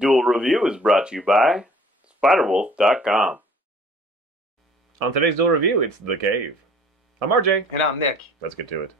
Duel Review is brought to you by SpiderWolf.com. On today's Duel Review, it's The Cave. I'm RJ. And I'm Nick. Let's get to it.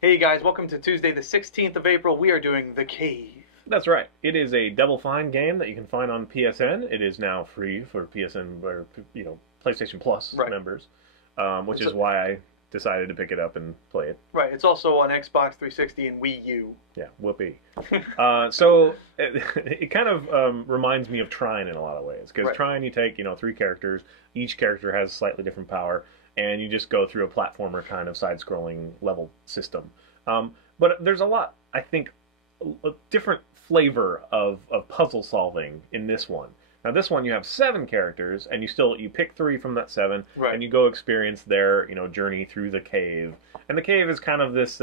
Hey guys, welcome to Tuesday the 16th of April. We are doing The Cave. That's right. It is a Double Fine game that you can find on PSN. It is now free for PSN or PlayStation Plus members, which is why I decided to pick it up and play it. Right. It's also on Xbox 360 and Wii U. Yeah, whoopee. So it kind of reminds me of Trine in a lot of ways, because Trine, you take 3 characters. Each character has slightly different power, and you just go through a platformer kind of side-scrolling level system. But there's a lot, I think, a different flavor of puzzle solving in this one. Now this one you have 7 characters, and you pick 3 from that 7, and you go experience their journey through the cave. And the cave is kind of this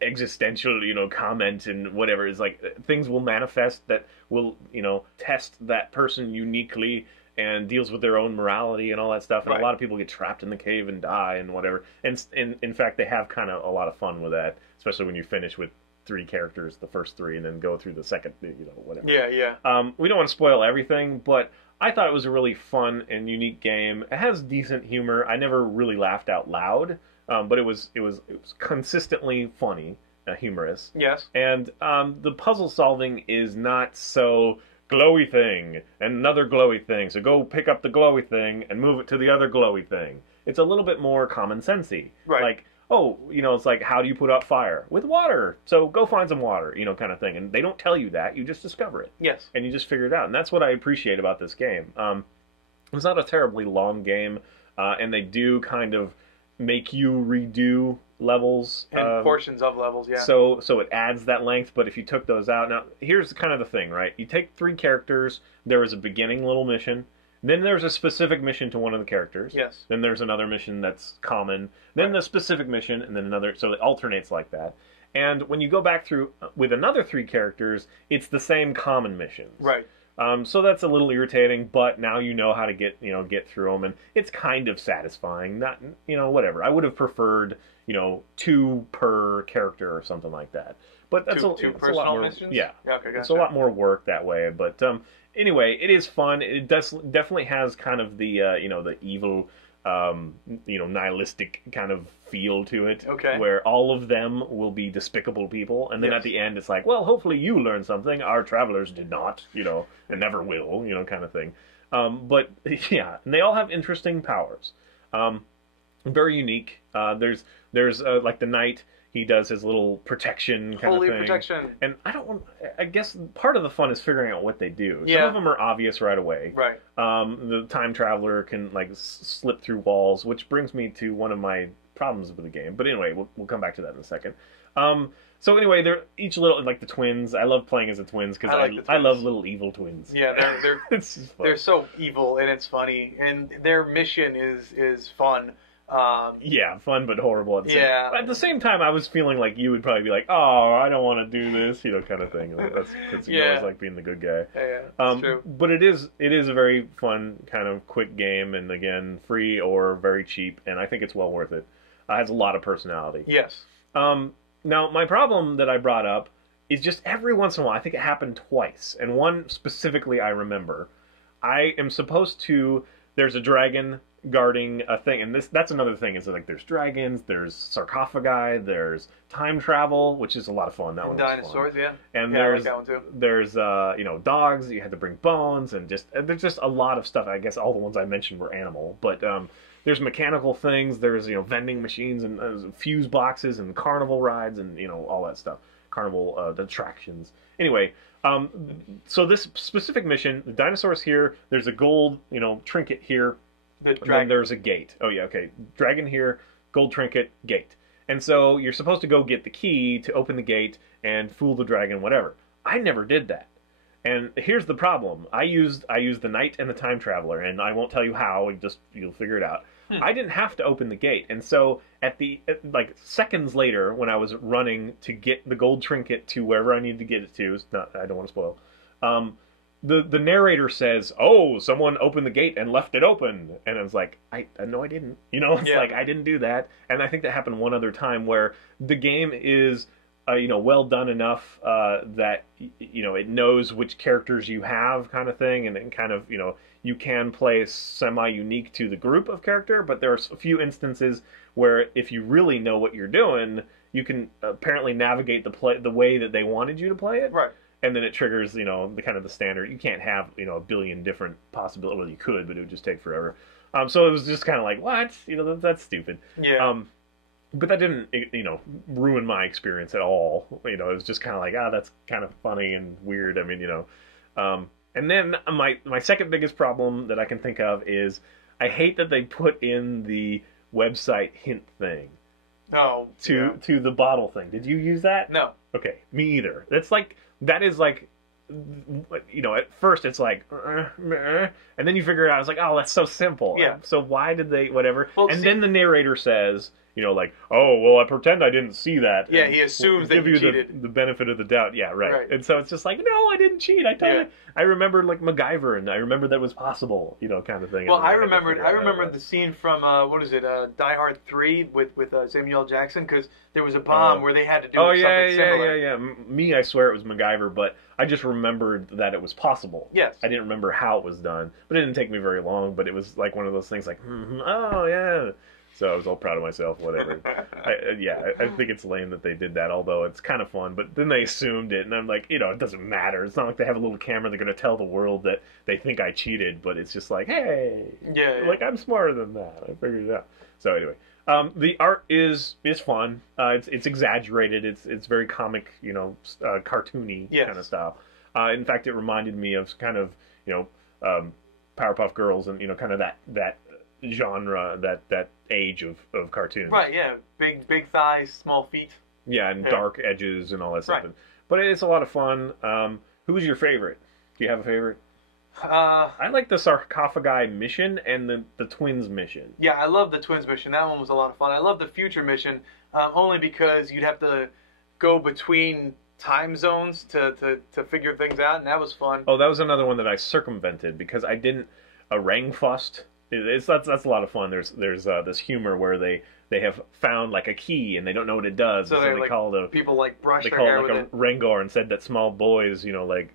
existential comment and whatever. It's like things will manifest that will test that person uniquely and deals with their own morality and all that stuff. And a lot of people get trapped in the cave and die and whatever. And in fact, they have kind of a lot of fun with that, especially when you finish with 3 characters, the first 3, and then go through the second, whatever. Yeah, yeah. We don't want to spoil everything, but I thought it was a really fun and unique game. It has decent humor. I never really laughed out loud, but it was consistently funny, humorous. Yes. And the puzzle solving is not so glowy thing and another glowy thing. So go pick up the glowy thing and move it to the other glowy thing. It's a little bit more common-sensy. Right. Like, it's like, how do you put out fire? With water. So go find some water, kind of thing. And they don't tell you that. You just discover it. Yes. And you just figure it out. And that's what I appreciate about this game. It's not a terribly long game, and they do kind of make you redo levels. And portions of levels, yeah. So it adds that length, but if you took those out... Now, here's kind of the thing, right? You take 3 characters, there is a beginning little mission, then there's a specific mission to one of the characters. Yes. Then there's another mission that's common. Then the specific mission, and then another... So it alternates like that. And when you go back through with another 3 characters, it's the same common missions. Right. So that's a little irritating, but now you know how to get through them, and it's kind of satisfying. Not, whatever. I would have preferred, 2 per character or something like that. But that's two it's a lot more. Missions? Yeah. Okay, gotcha. It's a lot more work that way. But anyway, it is fun. It definitely has kind of the the evil, nihilistic kind of feel to it. Okay. Where all of them will be despicable people, and then at the end it's like, well, hopefully you learned something. Our travelers did not, and never will, kind of thing. But yeah, and they all have interesting powers. Very unique. There's like the knight. He does his little protection kind of thing. Holy protection. And I guess part of the fun is figuring out what they do. Some of them are obvious right away. Right. The time traveler can slip through walls, which brings me to one of my problems with the game. But anyway, we'll come back to that in a second. So anyway, they're each little, like the twins. I love playing as the twins because I love little evil twins. Yeah, they're so evil and it's funny, and their mission is fun. Yeah, fun but horrible. At the same time, I was feeling like you would probably be like, "Oh, I don't want to do this," kind of thing. That's because you always like being the good guy. Yeah, that's true. But it is a very fun kind of quick game, and again, free or very cheap, and I think it's well worth it. It has a lot of personality. Yes. Now, my problem that I brought up is just every once in a while. I think it happened twice, and one specifically I remember. I am supposed to. There's a dragon guarding a thing, and that's another thing, is like there's dragons, there's sarcophagi, there's time travel, which is a lot of fun. That one was dinosaurs, fun. yeah. And I like that one too. There's dogs, you had to bring bones, and there's just a lot of stuff. I guess all the ones I mentioned were animal, but there's mechanical things, there's vending machines and fuse boxes and carnival rides and all that stuff. Carnival attractions. Anyway, so this specific mission, the dinosaurs here, there's a gold trinket here. And then there's a gate. Oh yeah, okay. Dragon here, gold trinket, gate. And so you're supposed to go get the key to open the gate and fool the dragon, whatever. I never did that. And here's the problem. I used the knight and the time traveler, and I won't tell you how, you'll figure it out. I didn't have to open the gate. And so like seconds later, when I was running to get the gold trinket to wherever I needed to get it to, I don't want to spoil, the narrator says, "Oh, someone opened the gate and left it open," and I was like, "No, I didn't." It's like I didn't do that. And I think that happened one other time where the game is, well done enough that it knows which characters you have, kind of thing, and kind of you can play semi-unique to the group of character. But there are a few instances where if you really know what you're doing, you can apparently navigate the way that they wanted you to play it. Right. And then it triggers, the kind of the standard. You can't have, a billion different possibilities. Well, you could, but it would just take forever. So it was just kind of like, what? That's stupid. Yeah. But that didn't, ruin my experience at all. It was just kind of like, that's kind of funny and weird. I mean, and then my second biggest problem that I can think of is I hate that they put in the website hint thing. Oh. To the bottle thing. Did you use that? No. Okay, me either. That is like, at first it's like, and then you figure it out. It's like, oh, that's so simple. Yeah. So why did they, whatever? Well, and then the narrator says, like, oh, well, I pretend I didn't see that. Yeah, he assumes that you cheated. The benefit of the doubt. Yeah, right. And so it's just like, no, I didn't cheat. I remember like MacGyver, and I remember that was possible, kind of thing. Well, I remembered the scene from Die Hard 3 with Samuel L. Jackson, because there was a bomb where they had to do something similar. Yeah. Me, I swear it was MacGyver, but I just remembered that it was possible. Yes. I didn't remember how it was done, but it didn't take me very long. But it was like one of those things, like, oh yeah. So I was all proud of myself, whatever. I think it's lame that they did that, although it's kind of fun. But then they assumed it, and I'm like, it doesn't matter. It's not like they have a little camera. They're going to tell the world that they think I cheated, but it's just like, hey, like I'm smarter than that. I figured it out. So anyway, the art is fun. It's exaggerated. It's very comic, cartoony kind of style. In fact, it reminded me of kind of Powerpuff Girls and kind of that genre, that age of cartoons. Right, yeah. Big thighs, small feet. Yeah, and dark edges and all that stuff. Right. But it's a lot of fun. Who's your favorite? Do you have a favorite? I like the sarcophagi mission and the twins mission. Yeah, I love the twins mission. That one was a lot of fun. I love the future mission, only because you'd have to go between time zones to figure things out, and that was fun. Oh, that was another one that I circumvented because I didn't Rangfust. That's a lot of fun. There's this humor where they have found like a key and they don't know what it does. So they call it people like brush their hair with it. Rangor, and said that small boys like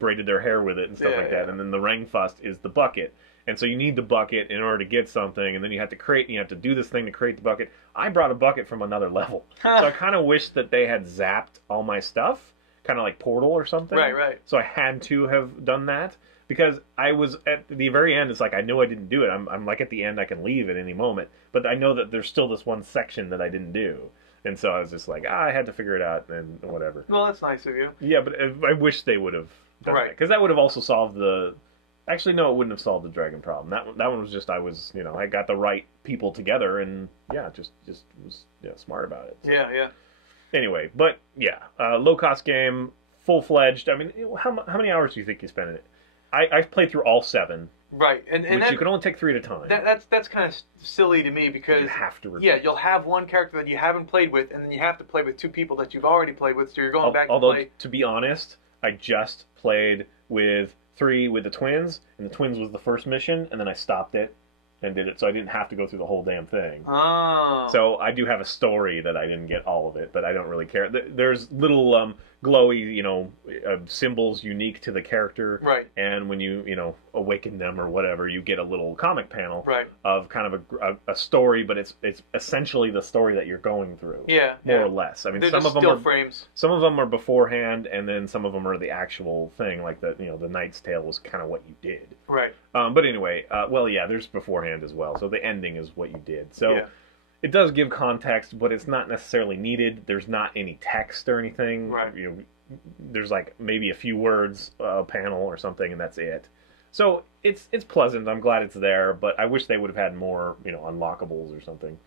braided their hair with it and stuff like that. And then the Rangfust is the bucket. And so you need the bucket in order to get something, and then you have to do this thing to create the bucket. I brought a bucket from another level. So I kind of wish that they had zapped all my stuff, kind of like Portal or something. Right. So I had to have done that. Because I was at the very end, it's like I know I didn't do it. I'm like at the end, I can leave at any moment. But I know that there's still this one section that I didn't do. And so I was just like, I had to figure it out and whatever. Well, that's nice of you. Yeah, but I wish they would have done that. Because that would have also solved the... Actually, no, it wouldn't have solved the dragon problem. That one was just, I got the right people together and, just was smart about it. So. Yeah. Anyway, but, low-cost game, full-fledged. I mean, how many hours do you think you spent in it? I've played through all 7. Right, and which you can only take 3 at a time. That's kind of silly to me because you have to. You'll have one character that you haven't played with, and then you have to play with 2 people that you've already played with. So you're going back to play. Although, to be honest, I just played with 3 with the twins, and the twins was the first mission, and then I stopped it and did it, so I didn't have to go through the whole damn thing. Oh. So I do have a story that I didn't get all of it, but I don't really care. There's little glowy, symbols unique to the character. Right. And when you, awaken them or whatever, you get a little comic panel of kind of a story, but it's essentially the story that you're going through. Yeah. More or less. I mean, they're some of them still are frames. Some of them are beforehand, and then some of them are the actual thing, like the Knight's Tale was kind of what you did. Right. But anyway, there's beforehand as well. So the ending is what you did. So it does give context, but it's not necessarily needed. There's not any text or anything. Right. There's like maybe a few words, a panel or something, and that's it. So it's pleasant. I'm glad it's there, but I wish they would have had more, unlockables or something.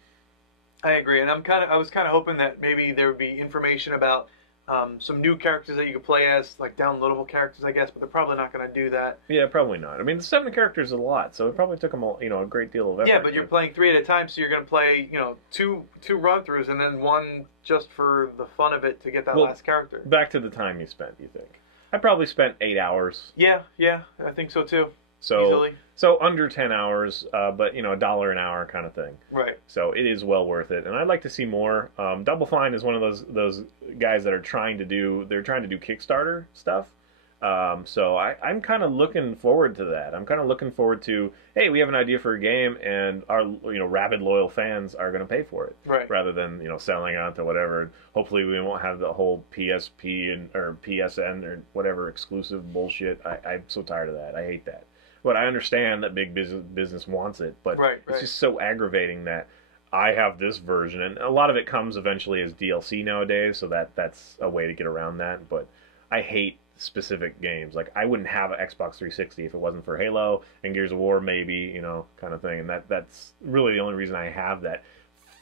I agree, and I was kind of hoping that maybe there would be information about some new characters that you could play as, like downloadable characters, I guess, but they're probably not going to do that. Yeah, probably not. I mean, 7 characters is a lot, so it probably took them a great deal of effort. Yeah, but you're playing 3 at a time, so you're going to play, two run-throughs and then one just for the fun of it to get that last character. Back to the time you spent, you think? I probably spent 8 hours. Yeah, I think so too. So under 10 hours, but $1 an hour kind of thing. Right. So it is well worth it, and I'd like to see more. Double Fine is one of those guys that are trying to do Kickstarter stuff. So I'm kind of looking forward to that. I'm kind of looking forward to, hey, we have an idea for a game, and our rabid loyal fans are going to pay for it, right? Rather than selling out to whatever. Hopefully we won't have the whole PSP or PSN or whatever exclusive bullshit. I'm so tired of that. I hate that. But I understand that big business wants it, but it's just so aggravating that I have this version, and a lot of it comes eventually as DLC nowadays, so that's a way to get around that. But I hate specific games. Like, I wouldn't have an Xbox 360 if it wasn't for Halo and Gears of War, maybe, kind of thing. And that's really the only reason I have that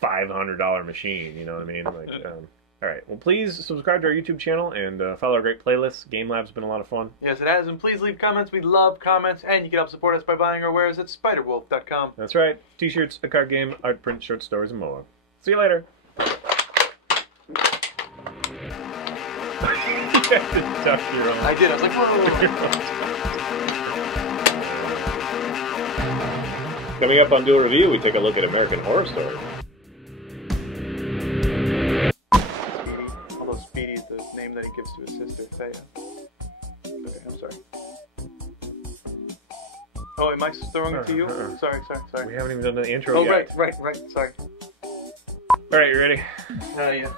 $500 machine. You know what I mean? Like, all right. Well, please subscribe to our YouTube channel and follow our great playlists. Game Lab's been a lot of fun. Yes, it has. And please leave comments. We love comments. And you can help support us by buying our wares at spiderwolf.com. That's right. T-shirts, a card game, art print, short stories, and more. See you later. You have to tuck your own. I did. I was like, whoa. Coming up on Duel Review, we take a look at American Horror Story. Speedy is the name that he gives to his sister, Thea. Okay, I'm sorry. Oh, am I throwing it to you? Sorry. We haven't even done the intro yet. yet. Oh, right, sorry. Alright, you ready? Yeah.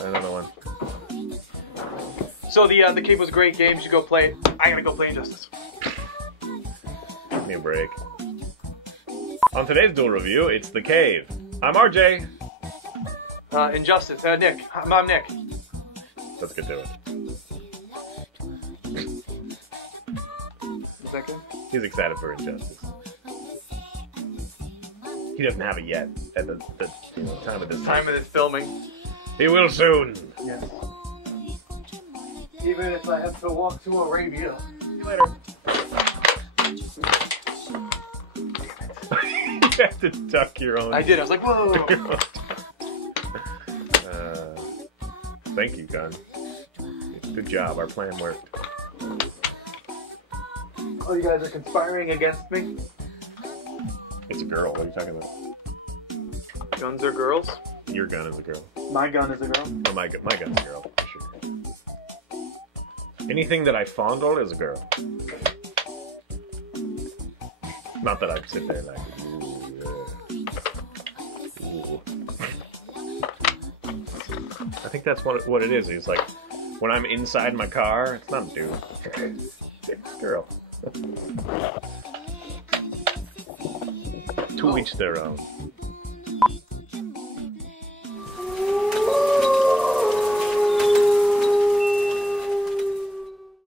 Another one. So the Cave was a great game. You should go play it. I gotta go play Injustice. Give me a break. On today's Duel Review, it's The Cave. I'm RJ. Injustice. Nick. I'm Nick. Let's get to it. Is that good? He's excited for Injustice. He doesn't have it yet at the time of this filming. He will soon. Yes. Even if I have to walk to Arabia. See you later. You have to tuck your own. I did. I was like, whoa. Thank you, Gunn. Good job. Our plan worked. Oh, you guys are conspiring against me? It's a girl. What are you talking about? Guns are girls? Your gun is a girl. My gun is a girl? No, my gun's a girl, for sure. Anything that I fondle is a girl. Not that I'd sit there like, ooh. I think that's what it is. It's like, when I'm inside my car, it's not a dude. It's a girl. To each their own.